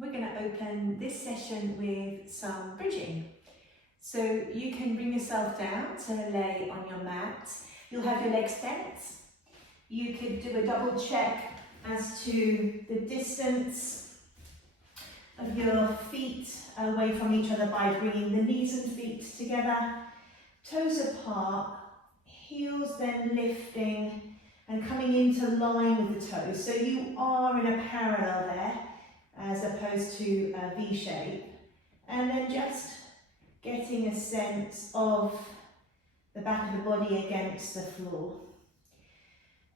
We're going to open this session with some bridging. So you can bring yourself down to lay on your mat. You'll have your legs bent. You could do a double check as to the distance of your feet away from each other by bringing the knees and feet together, toes apart, heels then lifting and coming into line with the toes. So you are in a parallel there as opposed to a V shape. And then just getting a sense of the back of the body against the floor.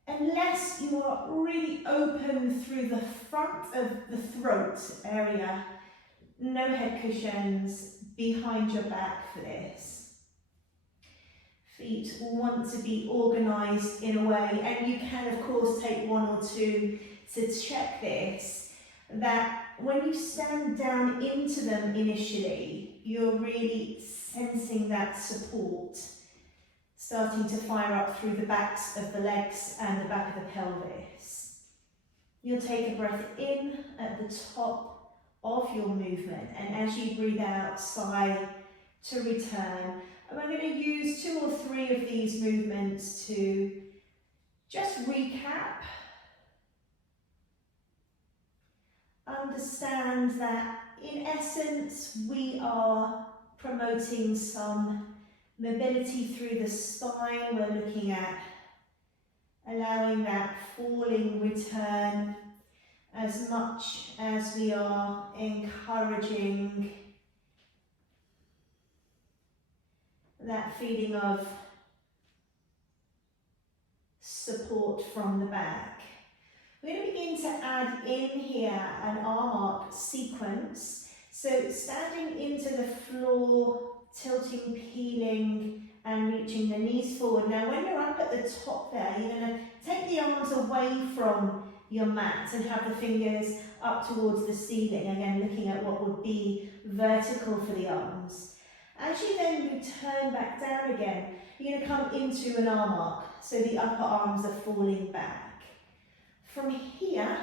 Unless you are really open through the front of the throat area, no head cushions behind your back for this. Feet want to be organised in a way, and you can of course take one or two to check this, that when you stand down into them initially, you're really sensing that support starting to fire up through the backs of the legs and the back of the pelvis. You'll take a breath in at the top of your movement, and as you breathe out, sigh to return. And I'm going to use 2 or 3 of these movements to just recap. Understand that in essence we are promoting some mobility through the spine. We're looking at allowing that falling return as much as we are encouraging that feeling of support from the back. We're going to begin to add in here an arm arc sequence. So standing into the floor, tilting, peeling and reaching the knees forward. Now when you're up at the top there, you're going to take the arms away from your mat and have the fingers up towards the ceiling, again looking at what would be vertical for the arms. As you then return back down again, you're going to come into an arm arc, so the upper arms are falling back. From here,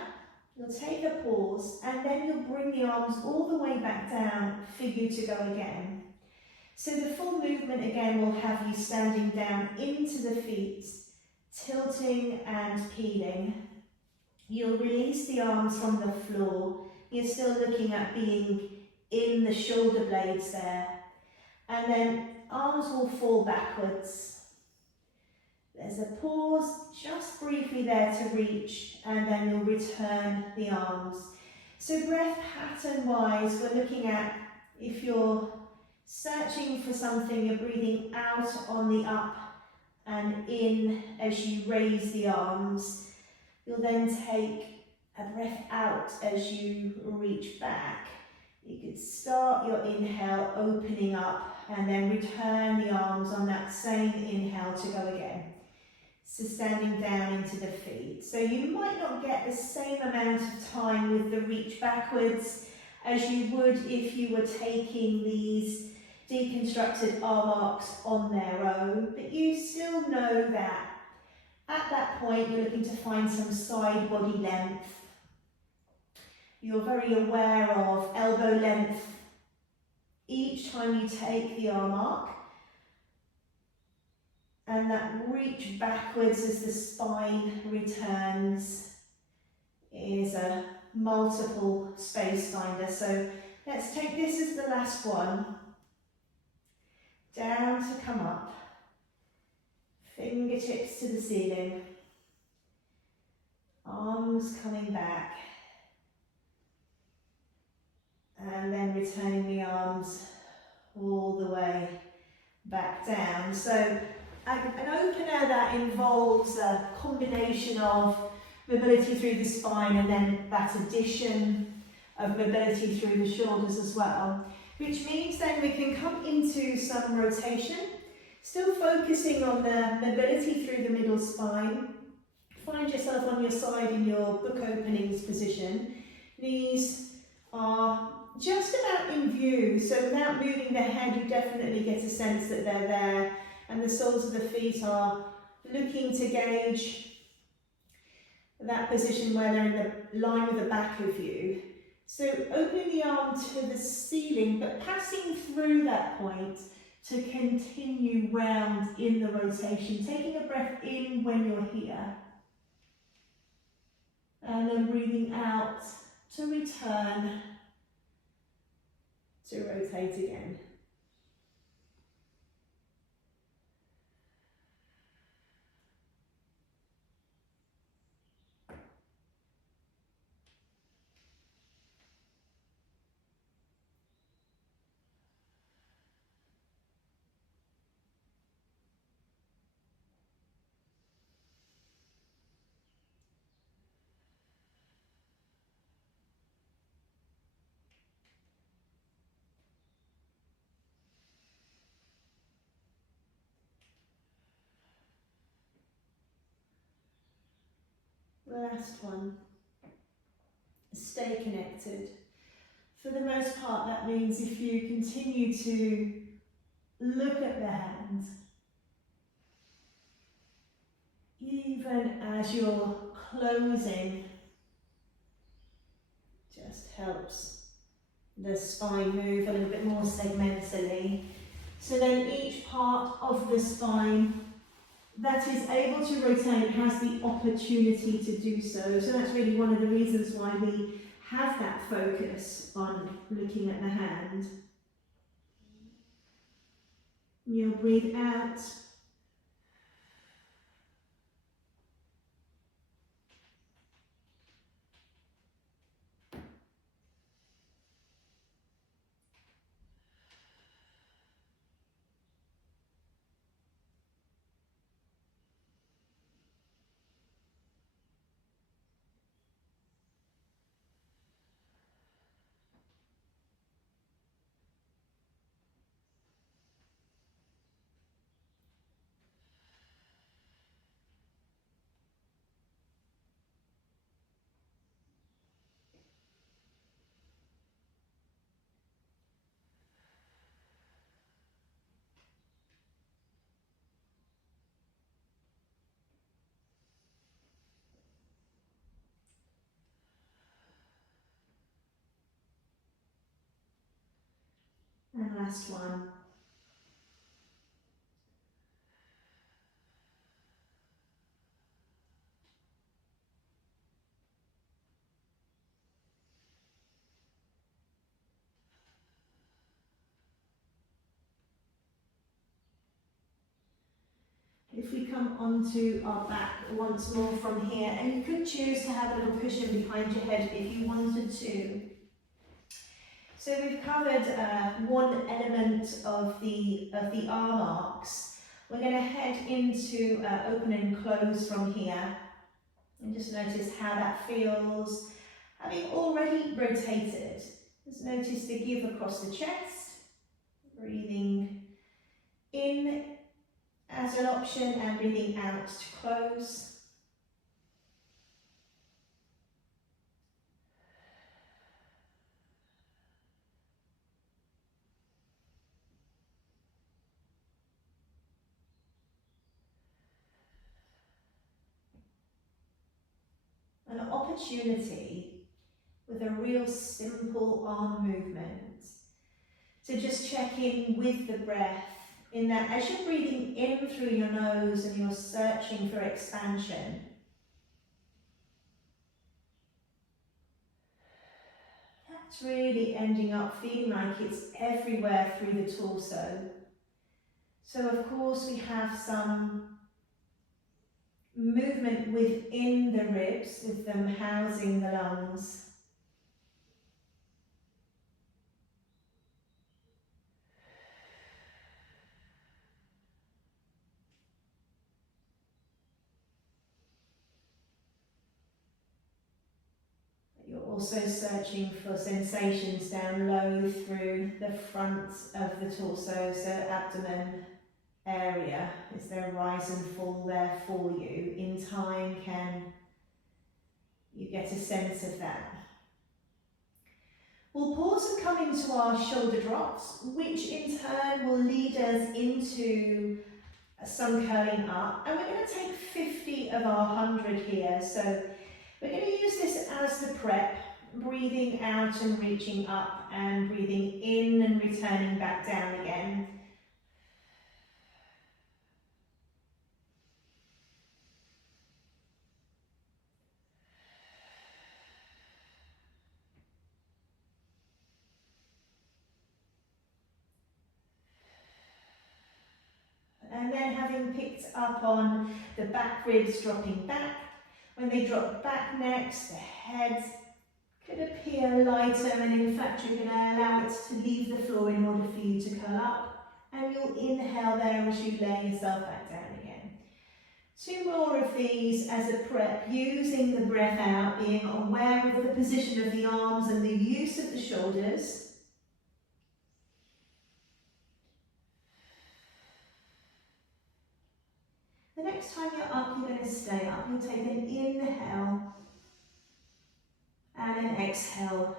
you'll take a pause and then you'll bring the arms all the way back down for you to go again. So the full movement again will have you standing down into the feet, tilting and peeling. You'll release the arms from the floor. You're still looking at being in the shoulder blades there. And then arms will fall backwards. There's a pause, just briefly there to reach, and then you'll return the arms. So breath pattern wise, we're looking at, if you're searching for something, you're breathing out on the up and in as you raise the arms. You'll then take a breath out as you reach back. You could start your inhale opening up and then return the arms on that same inhale to go again. So standing down into the feet. So you might not get the same amount of time with the reach backwards as you would if you were taking these deconstructed arm arcs on their own, but you still know that at that point you're looking to find some side body length. You're very aware of elbow length each time you take the arm arc, and that reach backwards as the spine returns is a multiple space finder. So let's take this as the last one. Down to come up, fingertips to the ceiling, arms coming back, and then returning the arms all the way back down. So an opener that involves a combination of mobility through the spine and then that addition of mobility through the shoulders as well, which means then we can come into some rotation, still focusing on the mobility through the middle spine. Find yourself on your side in your book openings position. Knees are just about in view, so without moving the head you definitely get a sense that they're there, and the soles of the feet are looking to gauge that position where they're in the line with the back of you. So opening the arm to the ceiling, but passing through that point to continue round in the rotation, taking a breath in when you're here, and then breathing out to return to rotate again. Last one. Stay connected. For the most part, that means if you continue to look at the hand, even as you're closing, just helps the spine move a little bit more segmentally. So then each part of the spine that is able to rotate has the opportunity to do so. So that's really one of the reasons why we have that focus on looking at the hand. You'll breathe out. And last one. If we come onto our back once more from here, and you could choose to have a little cushion behind your head if you wanted to. So we've covered one element of the arm arcs. We're going to head into open and close from here, and just notice how that feels. Having already rotated, just notice the give across the chest, breathing in as an option and breathing out to close. An opportunity with a real simple arm movement to just check in with the breath, in that as you're breathing in through your nose and you're searching for expansion, that's really ending up feeling like it's everywhere through the torso. So of course we have some movement within the ribs, with them housing the lungs. You're also searching for sensations down low through the front of the torso, so abdomen area. Is there a rise and fall there for you? In time, can you get a sense of that? We'll pause and come into our shoulder drops, which in turn will lead us into some curling up, and we're going to take 50 of our 100 here. So we're going to use this as the prep breathing out and reaching up, and breathing in and returning back down again. And then having picked up on the back ribs dropping back, when they drop back next, the head could appear lighter, and in fact you're going to allow it to leave the floor in order for you to curl up, and you'll inhale there as you lay yourself back down again. 2 more of these as a prep, using the breath out, being aware of the position of the arms and the use of the shoulders. The next time you're up, you're going to stay up. You'll take an inhale and an exhale.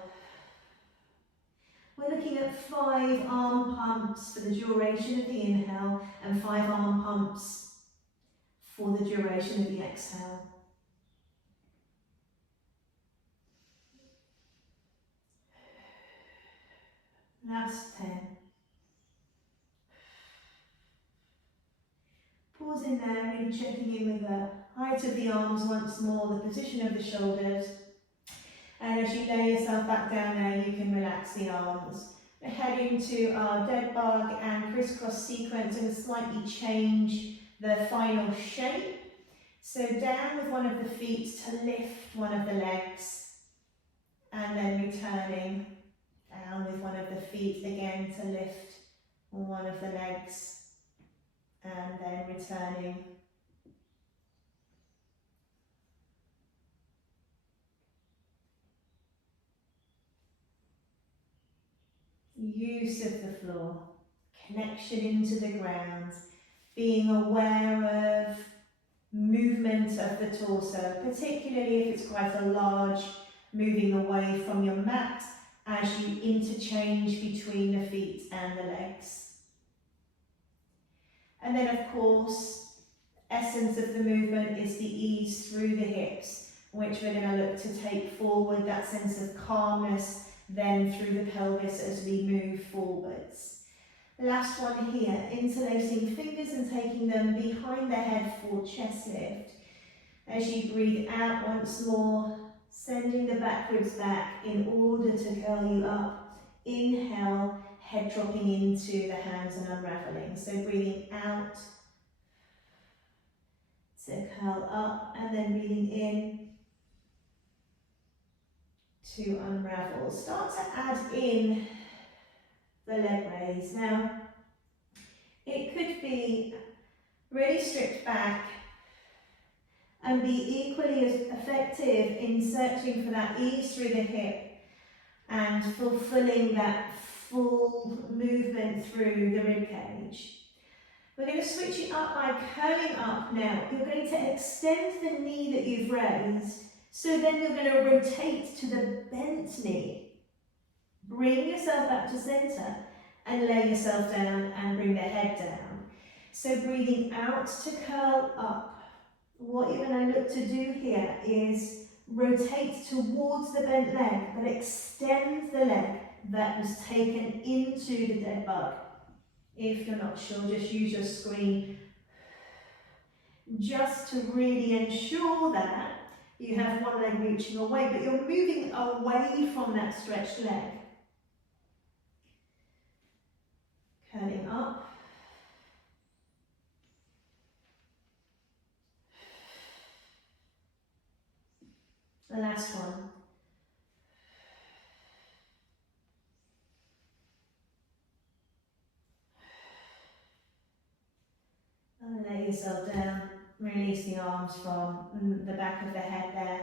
We're looking at 5 arm pumps for the duration of the inhale and 5 arm pumps for the duration of the exhale. Last 10. Pause in there, really checking in with the height of the arms once more, the position of the shoulders. And as you lay yourself back down there, you can relax the arms. We're heading to our dead bug and crisscross sequence and slightly change the final shape. So down with one of the feet to lift one of the legs, and then returning down with one of the feet again to lift one of the legs, and then returning. Use of the floor, connection into the ground, being aware of movement of the torso, particularly if it's quite a large, moving away from your mat as you interchange between the feet and the legs. And then of course, essence of the movement is the ease through the hips, which we're going to look to take forward, that sense of calmness, then through the pelvis as we move forwards. Last one here, interlacing fingers and taking them behind the head for chest lift. As you breathe out once more, sending the back ribs back in order to curl you up. Inhale, head dropping into the hands and unraveling. So breathing out to curl up, and then breathing in to unravel. Start to add in the leg raise. Now, it could be really stripped back and be equally as effective in searching for that ease through the hip and fulfilling that full movement through the rib cage. We're going to switch it up by curling up now. You're going to extend the knee that you've raised, so then you're going to rotate to the bent knee. Bring yourself back to center and lay yourself down and bring the head down. So breathing out to curl up. What you're going to look to do here is rotate towards the bent leg, but extend the leg that was taken into the dead bug. If you're not sure, just use your screen just to really ensure that you have one leg reaching away, but you're moving away from that stretched leg. Curling up. The last one. And lay yourself down. Release the arms from the back of the head there.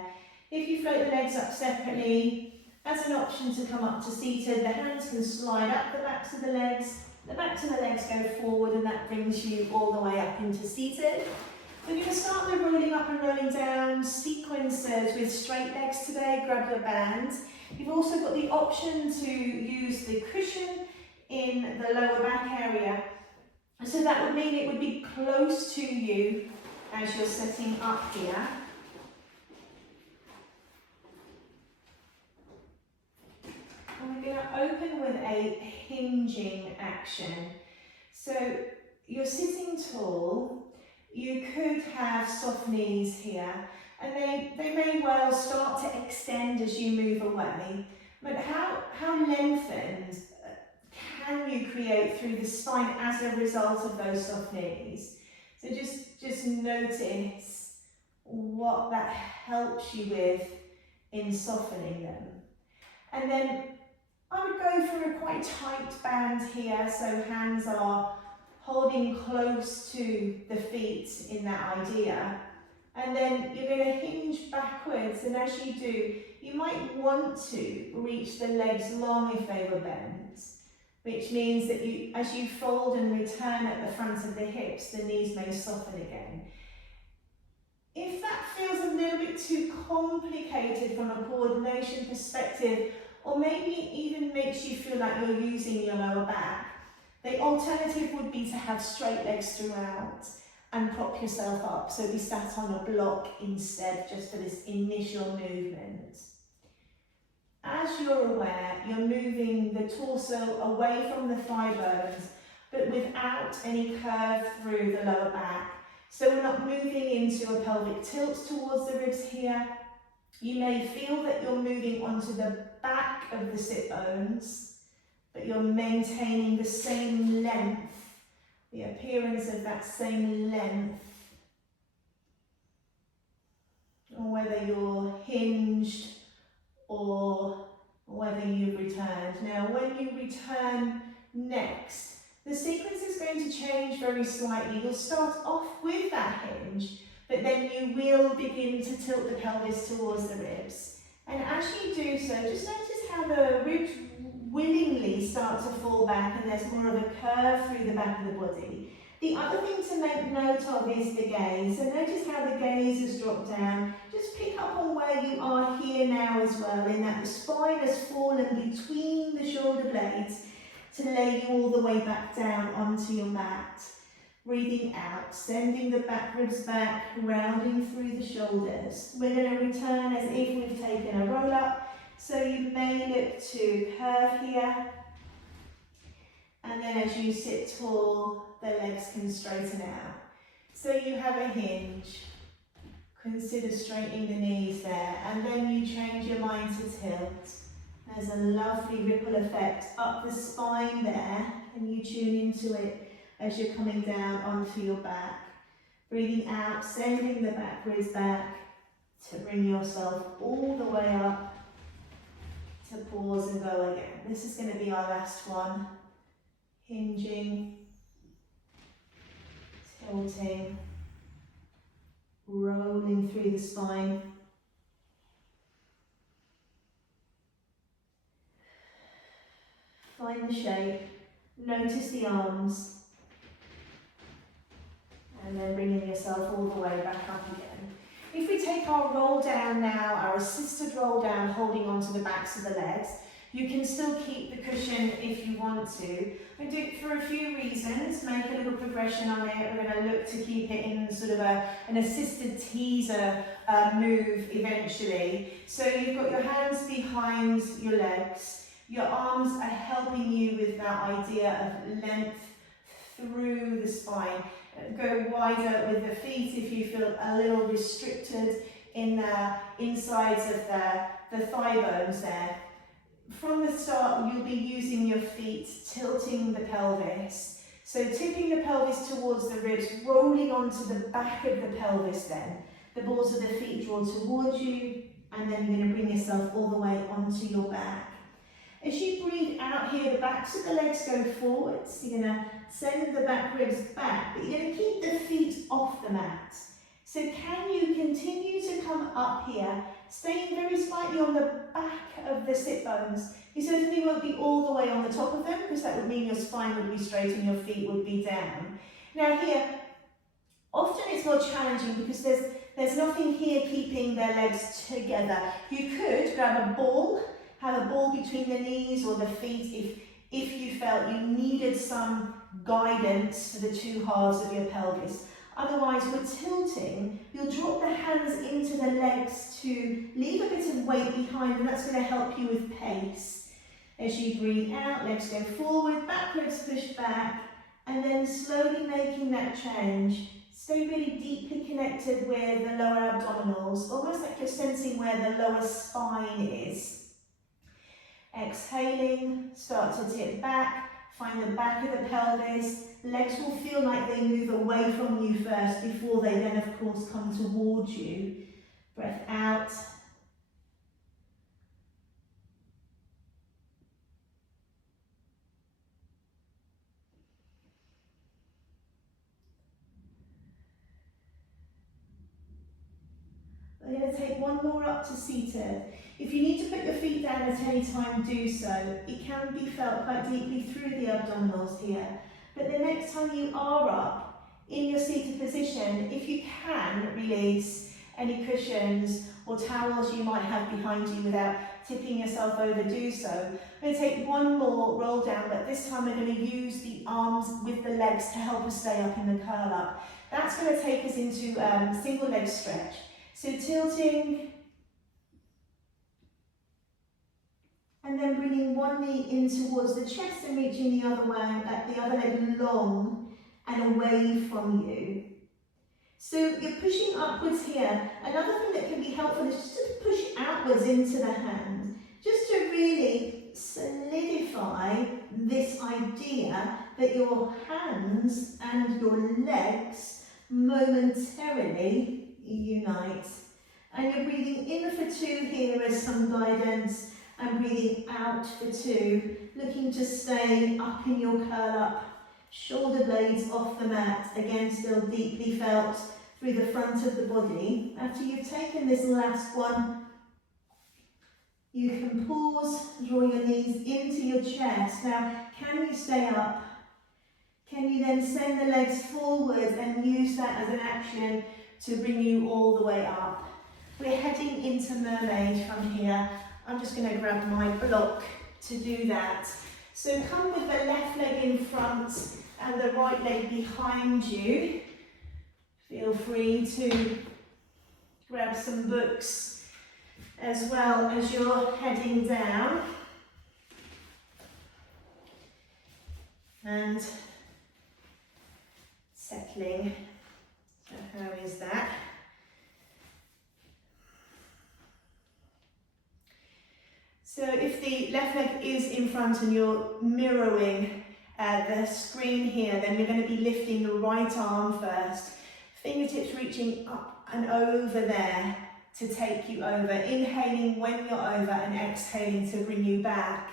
If you float the legs up separately, as an option to come up to seated, the hands can slide up the backs of the legs. The backs of the legs go forward, and that brings you all the way up into seated. We're going to start with rolling up and rolling down sequences with straight legs today. Grab your bands. You've also got the option to use the cushion in the lower back area. So that would mean it would be close to you as you're setting up here. to open with a hinging action. So you're sitting tall, you could have soft knees here, and they may well start to extend as you move away. But how lengthened can you create through the spine as a result of those soft knees? So just notice what that helps you with in softening them. And then I would go for a quite tight band here, so hands are holding close to the feet in that idea. And then you're going to hinge backwards, and as you do, you might want to reach the legs long if they were bent, which means that as you fold and return at the front of the hips, the knees may soften again. If that feels a little bit too complicated from a coordination perspective, or maybe it even makes you feel like you're using your lower back, the alternative would be to have straight legs throughout and prop yourself up, so be sat on a block instead, just for this initial movement. As you're aware, you're moving the torso away from the thigh bones, but without any curve through the lower back. So we're not moving into a pelvic tilt towards the ribs here. You may feel that you're moving onto the back of the sit bones, but you're maintaining the same length, the appearance of that same length, or whether you're hinged or whether you've returned. Now, when you return next, the sequence is going to change very slightly. You'll start off with that hinge, but then you will begin to tilt the pelvis towards the ribs. And as you do so, just notice how the ribs willingly start to fall back, and there's more of a curve through the back of the body. The other thing to make note of is the gaze. So notice how the gaze has dropped down. Just pick up on where you are here now as well, in that the spine has fallen between the shoulder blades to lay you all the way back down onto your mat. Breathing out, sending the back ribs back, rounding through the shoulders. We're going to return as if we've taken a roll up. So you may look to curve here. And then as you sit tall, the legs can straighten out. So you have a hinge. Consider straightening the knees there. And then you change your mind to tilt. There's a lovely ripple effect up the spine there. And you tune into it as you're coming down onto your back. Breathing out, sending the back ribs back to bring yourself all the way up, to pause and go again. This is going to be our last one. Hinging, tilting, rolling through the spine. Find the shape, notice the arms, and then bringing yourself all the way back up again. If we take our roll down now, our assisted roll down, holding onto the backs of the legs, you can still keep the cushion if you want to. We do it for a few reasons. Make a little progression on it. We're going to look to keep it in sort of an assisted teaser move eventually. So you've got your hands behind your legs. Your arms are helping you with that idea of length through the spine. Go wider with the feet if you feel a little restricted in the insides of the thigh bones there. From the start, you'll be using your feet, tilting the pelvis. So tipping the pelvis towards the ribs, rolling onto the back of the pelvis then. The balls of the feet draw towards you, and then you're going to bring yourself all the way onto your back. As you breathe out here, the backs of the legs go forwards. You're going to send the back ribs back, but you're going to keep the feet off the mat. So can you continue to come up here, staying very slightly on the back of the sit bones? You certainly won't be all the way on the top of them, because that would mean your spine would be straight and your feet would be down. Now here, often it's more challenging because there's nothing here keeping their legs together. You could grab a ball, have a ball between the knees or the feet if you felt you needed some guidance for the two halves of your pelvis. Otherwise, with tilting, you'll drop the hands into the legs to leave a bit of weight behind, and that's going to help you with pace. As you breathe out, legs go forward, backwards, push back, and then slowly making that change. Stay really deeply connected with the lower abdominals, almost like you're sensing where the lower spine is. Exhaling, start to tip back, find the back of the pelvis. Legs will feel like they move away from you first before they then of course come towards you. Breath out. We're going to take one more up to seated. If you need to put your feet down at any time, do so. It can be felt quite deeply through the abdominals here. But the next time you are up in your seated position, if you can release any cushions or towels you might have behind you without tipping yourself over, do so. I'm going to take one more roll down, but this time we're going to use the arms with the legs to help us stay up in the curl up. That's going to take us into single leg stretch. So tilting, and then bringing one knee in towards the chest and reaching the other way, the other leg long and away from you. So you're pushing upwards here. Another thing that can be helpful is just to push outwards into the hand, just to really solidify this idea that your hands and your legs momentarily unite. And you're breathing in for 2 here as some guidance, and breathing out for 2, looking to stay up in your curl up, shoulder blades off the mat, again still deeply felt through the front of the body. After you've taken this last one, you can pause, draw your knees into your chest. Now, can you stay up? Can you then send the legs forward and use that as an action to bring you all the way up? We're heading into Mermaid from here. I'm just going to grab my block to do that. So come with the left leg in front and the right leg behind you. Feel free to grab some books as well as you're heading down. And settling. So how is that? So if the left leg is in front and you're mirroring the screen here, then you're going to be lifting the right arm first. Fingertips reaching up and over there to take you over. Inhaling when you're over and exhaling to bring you back.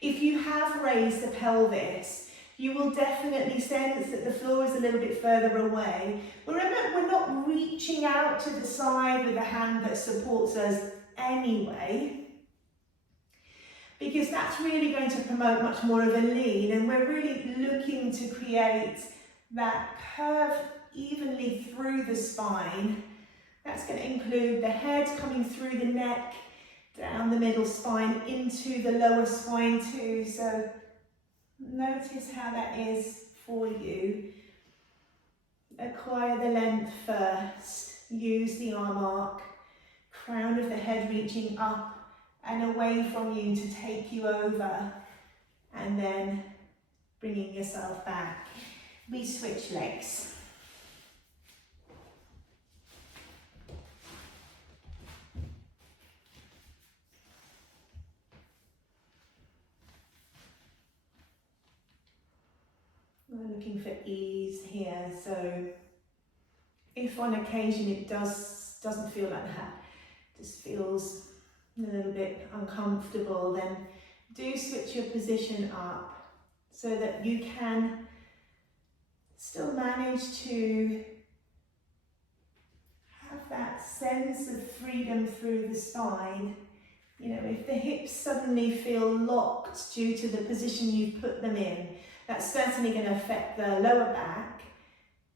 If you have raised the pelvis, you will definitely sense that the floor is a little bit further away. Remember, we're not reaching out to the side with a hand that supports us anyway, because that's really going to promote much more of a lean, and we're really looking to create that curve evenly through the spine. That's going to include the head coming through the neck, down the middle spine, into the lower spine too. So notice how that is for you. Acquire the length first. Use the arm arc. Crown of the head reaching up and away from you to take you over. And then bringing yourself back. We switch legs. We're looking for ease here, so if on occasion it doesn't feel like that, just feels a little bit uncomfortable, then do switch your position up so that you can still manage to have that sense of freedom through the spine. You know, if the hips suddenly feel locked due to the position you've put them in, that's certainly going to affect the lower back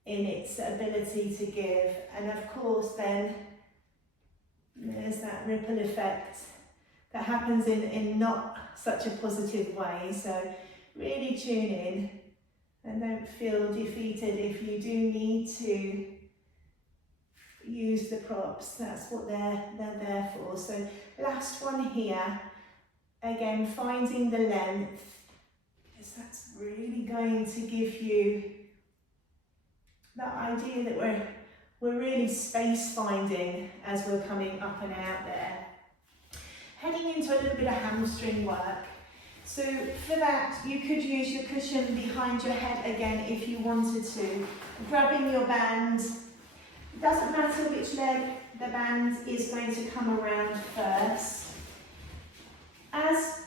in its ability to give. And of course then there's that ripple effect that happens in not such a positive way. So really tune in and don't feel defeated if you do need to use the props. That's what they're there for. So last one here. Again, finding the length, because that's really going to give you that idea that we're really space finding as we're coming up and out there. Heading into a little bit of hamstring work. So for that, you could use your cushion behind your head again if you wanted to. Grabbing your band. It doesn't matter which leg the band is going to come around first. As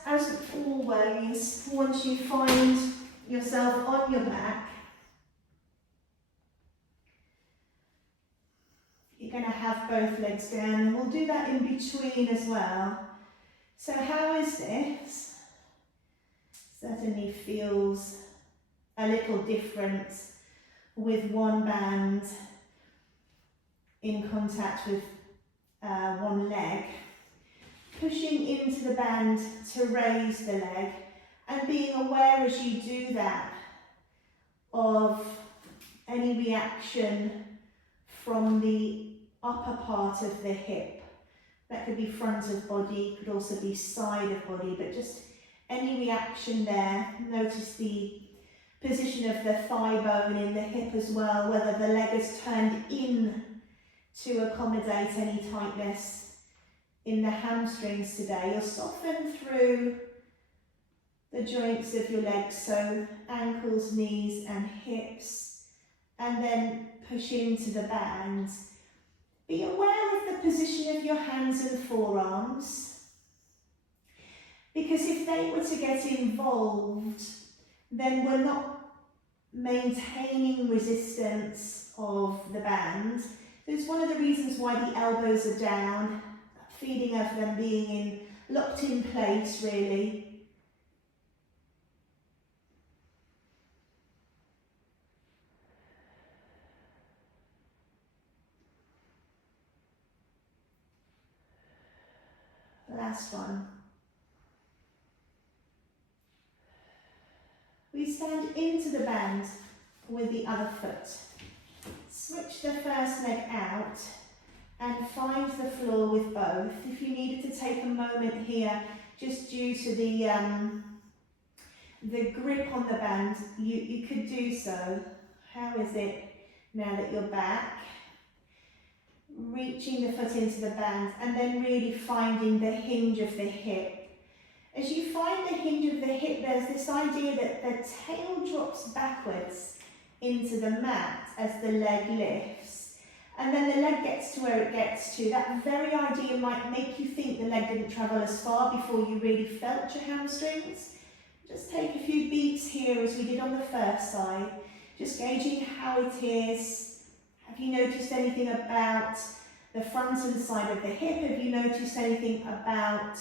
always, once you find yourself on your back, you're going to have both legs down, and we'll do that in between as well. So how is this? Certainly feels a little different with one band in contact with one leg. Pushing into the band to raise the leg, and being aware as you do that of any reaction from the upper part of the hip. That could be front of body, could also be side of body, but just any reaction there. Notice the position of the thigh bone in the hip as well, whether the leg is turned in to accommodate any tightness in the hamstrings today. You'll soften through the joints of your legs, so ankles, knees and hips, and then push into the bands. Be aware of the position of your hands and forearms, because if they were to get involved, then we're not maintaining resistance of the band. So it's one of the reasons why the elbows are down, feeling of them being locked in place really. Last one. We stand into the band with the other foot. Switch the first leg out and find the floor with both. If you needed to take a moment here, just due to the grip on the band, you could do so. How is it now that you're back? Reaching the foot into the band and then really finding the hinge of the hip. As you find the hinge of the hip, there's this idea that the tail drops backwards into the mat as the leg lifts. And then the leg gets to where it gets to. That very idea might make you think the leg didn't travel as far before you really felt your hamstrings. Just take a few beats here as we did on the first side. Just gauging how it is. Have you noticed anything about the front and side of the hip? Have you noticed anything about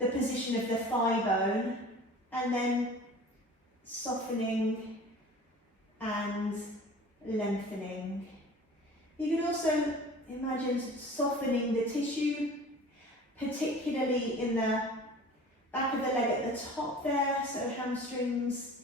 the position of the thigh bone? And then softening and lengthening. You can also imagine softening the tissue, particularly in the back of the leg at the top there, so hamstrings.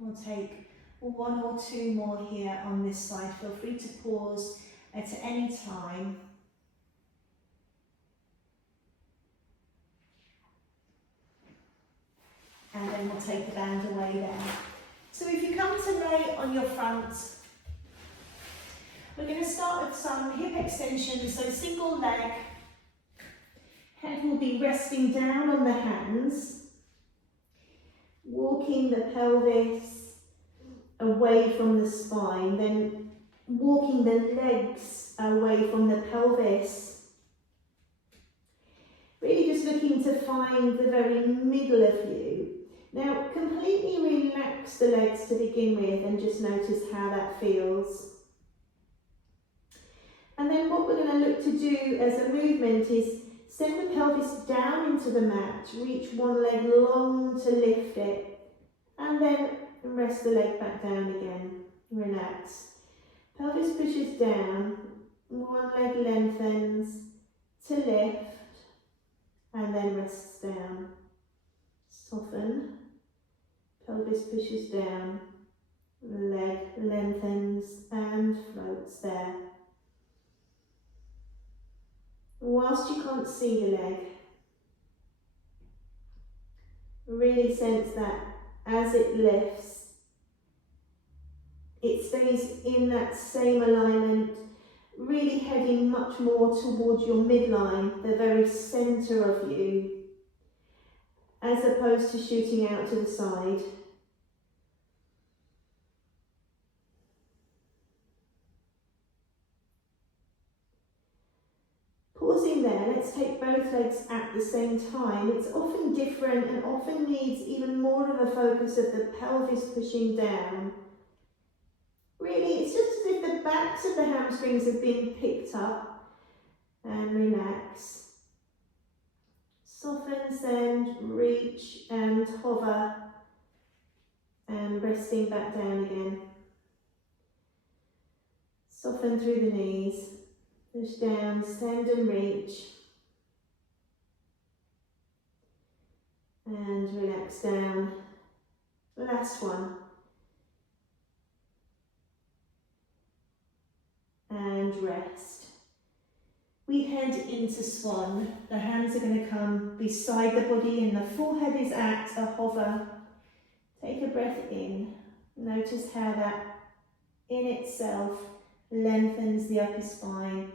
We'll take one or two more here on this side. Feel free to pause at any time. And then we'll take the band away there. So if you come to lay on your front, we're going to start with some hip extensions. So single leg, head will be resting down on the hands. Walking the pelvis away from the spine, then walking the legs away from the pelvis. Really just looking to find the very middle of you. Now completely relax the legs to begin with and just notice how that feels. And then what we're going to look to do as a movement is send the pelvis down into the mat, reach one leg long to lift it, and then rest the leg back down again. Relax. Pelvis pushes down, one leg lengthens to lift, and then rests down. Soften. Pelvis pushes down, leg lengthens and floats there. Whilst you can't see the leg, really sense that as it lifts, it stays in that same alignment, really heading much more towards your midline, the very centre of you, as opposed to shooting out to the side. Pausing there, let's take both legs at the same time. It's often different and often needs even more of a focus of the pelvis pushing down. Really, it's just as if the backs of the hamstrings have been picked up, and relax. Soften, send, reach and hover, and resting back down again. Soften through the knees. Push down, send and reach. And relax down. Last one. And rest. We head into Swan. The hands are going to come beside the body and the forehead is at a hover. Take a breath in. Notice how that in itself lengthens the upper spine.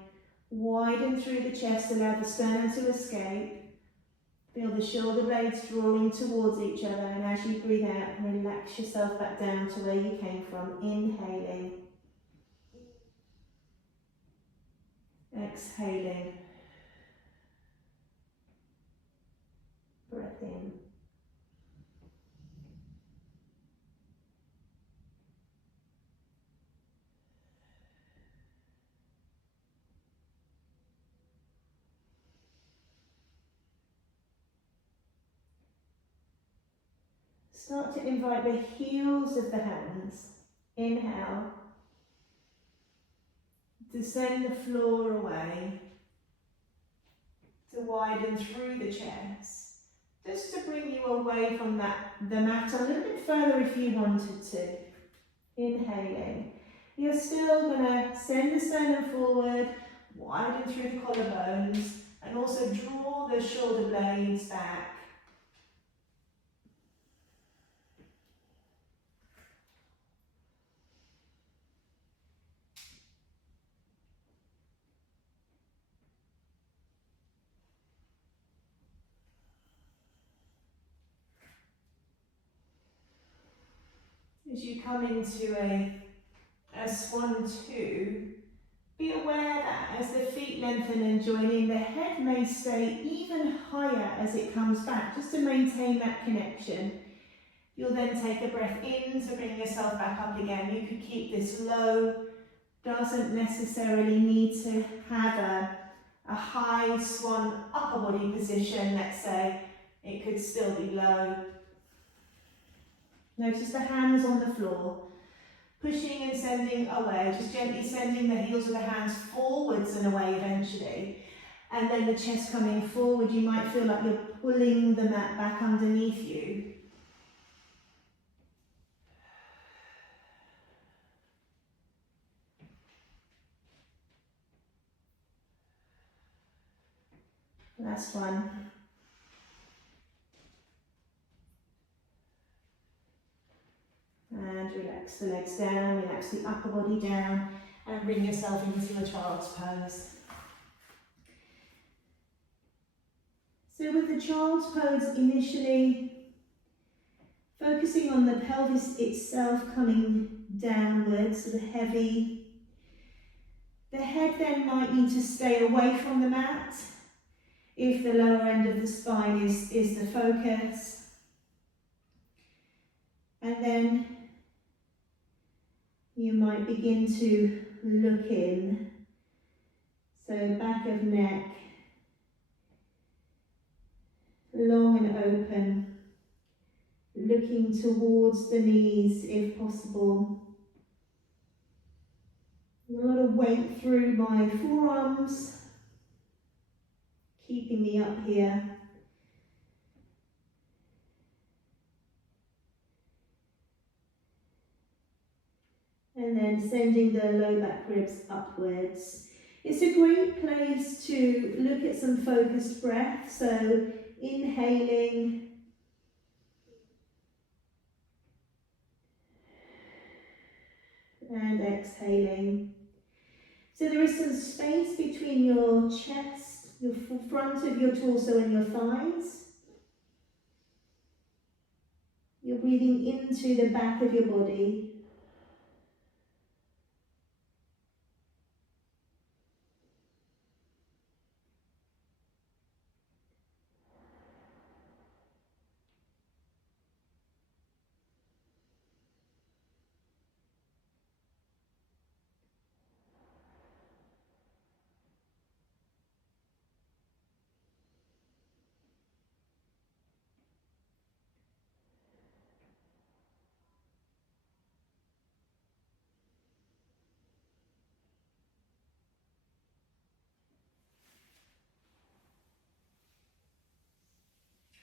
Widen through the chest, allow the sternum to escape. Feel the shoulder blades drawing towards each other, and as you breathe out, relax yourself back down to where you came from. Inhaling. Exhaling. Breath in. Start to invite the heels of the hands. Inhale. Descend the floor away. To widen through the chest. Just to bring you away from the mat a little bit further if you wanted to. Inhaling. You're still going to send the sternum forward, widen through the collarbones, and also draw the shoulder blades back. As you come into a Swan 2, be aware that as the feet lengthen and join in, the head may stay even higher as it comes back, just to maintain that connection. You'll then take a breath in to bring yourself back up again. You could keep this low, doesn't necessarily need to have a high Swan upper body position, let's say. It could still be low. Notice the hands on the floor, pushing and sending away, just gently sending the heels of the hands forwards and away eventually. And then the chest coming forward, you might feel like you're pulling the mat back underneath you. Last one. And relax the legs down, relax the upper body down, and bring yourself into a child's pose. So with the child's pose, initially focusing on the pelvis itself coming downwards, sort of heavy. The head then might need to stay away from the mat if the lower end of the spine is the focus. And then you might begin to look in. So back of neck, long and open, looking towards the knees if possible. A lot of weight through my forearms, keeping me up here. And then sending the low back ribs upwards. It's a great place to look at some focused breath. So inhaling and exhaling. So there is some space between your chest, your front of your torso and your thighs. You're breathing into the back of your body.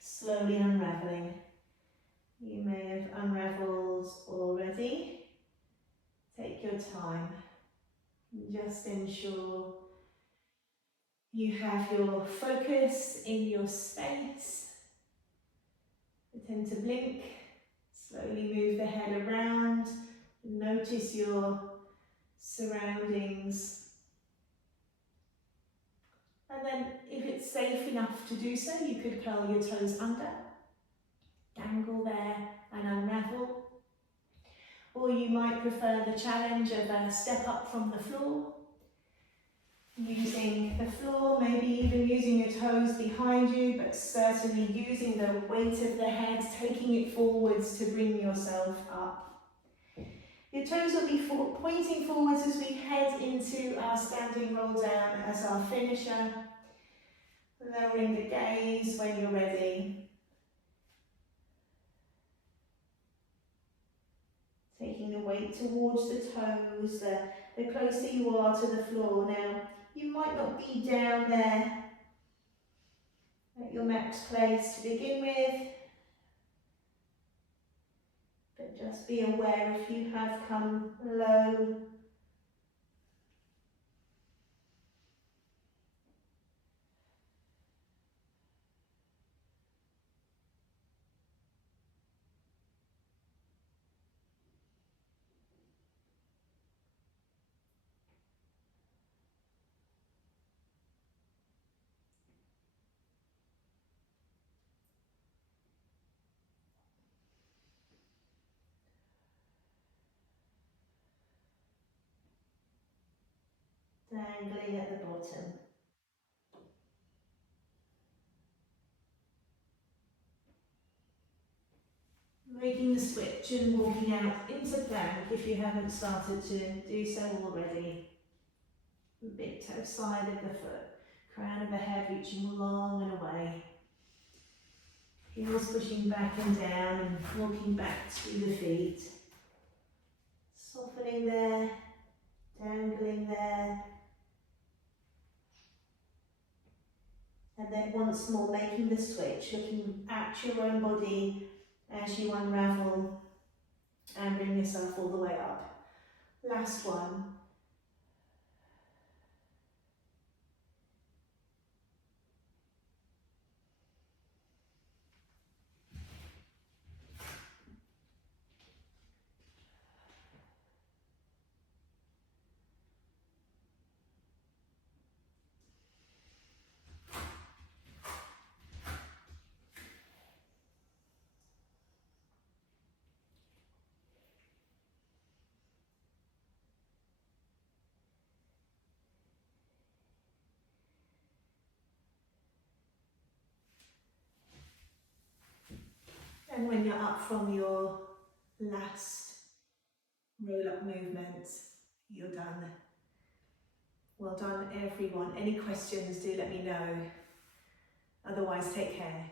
Slowly unraveling. You may have unravelled already. Take your time. Just ensure you have your focus in your space. Pretend to blink. Slowly move the head around. Notice your surroundings. And then, if it's safe enough to do so, you could curl your toes under. Dangle there and unravel. Or you might prefer the challenge of a step up from the floor. Using the floor, maybe even using your toes behind you, but certainly using the weight of the head, taking it forwards to bring yourself up. Your toes will be pointing forwards as we head into our standing roll down as our finisher. Lowering the gaze when you're ready. Taking the weight towards the toes, the closer you are to the floor. Now, you might not be down there at your max place to begin with, but just be aware if you have come low. Dangling at the bottom. Making the switch and walking out into plank if you haven't started to do so already. Big toe side of the foot, crown of the head reaching long and away. Heels pushing back and down and walking back to the feet. Softening there, dangling there. And then once more making the switch, looking at your own body as you unravel and bring yourself all the way up. Last one. And when you're up from your last roll up movement. You're done. Well done everyone. Any questions, do let me know. Otherwise, take care.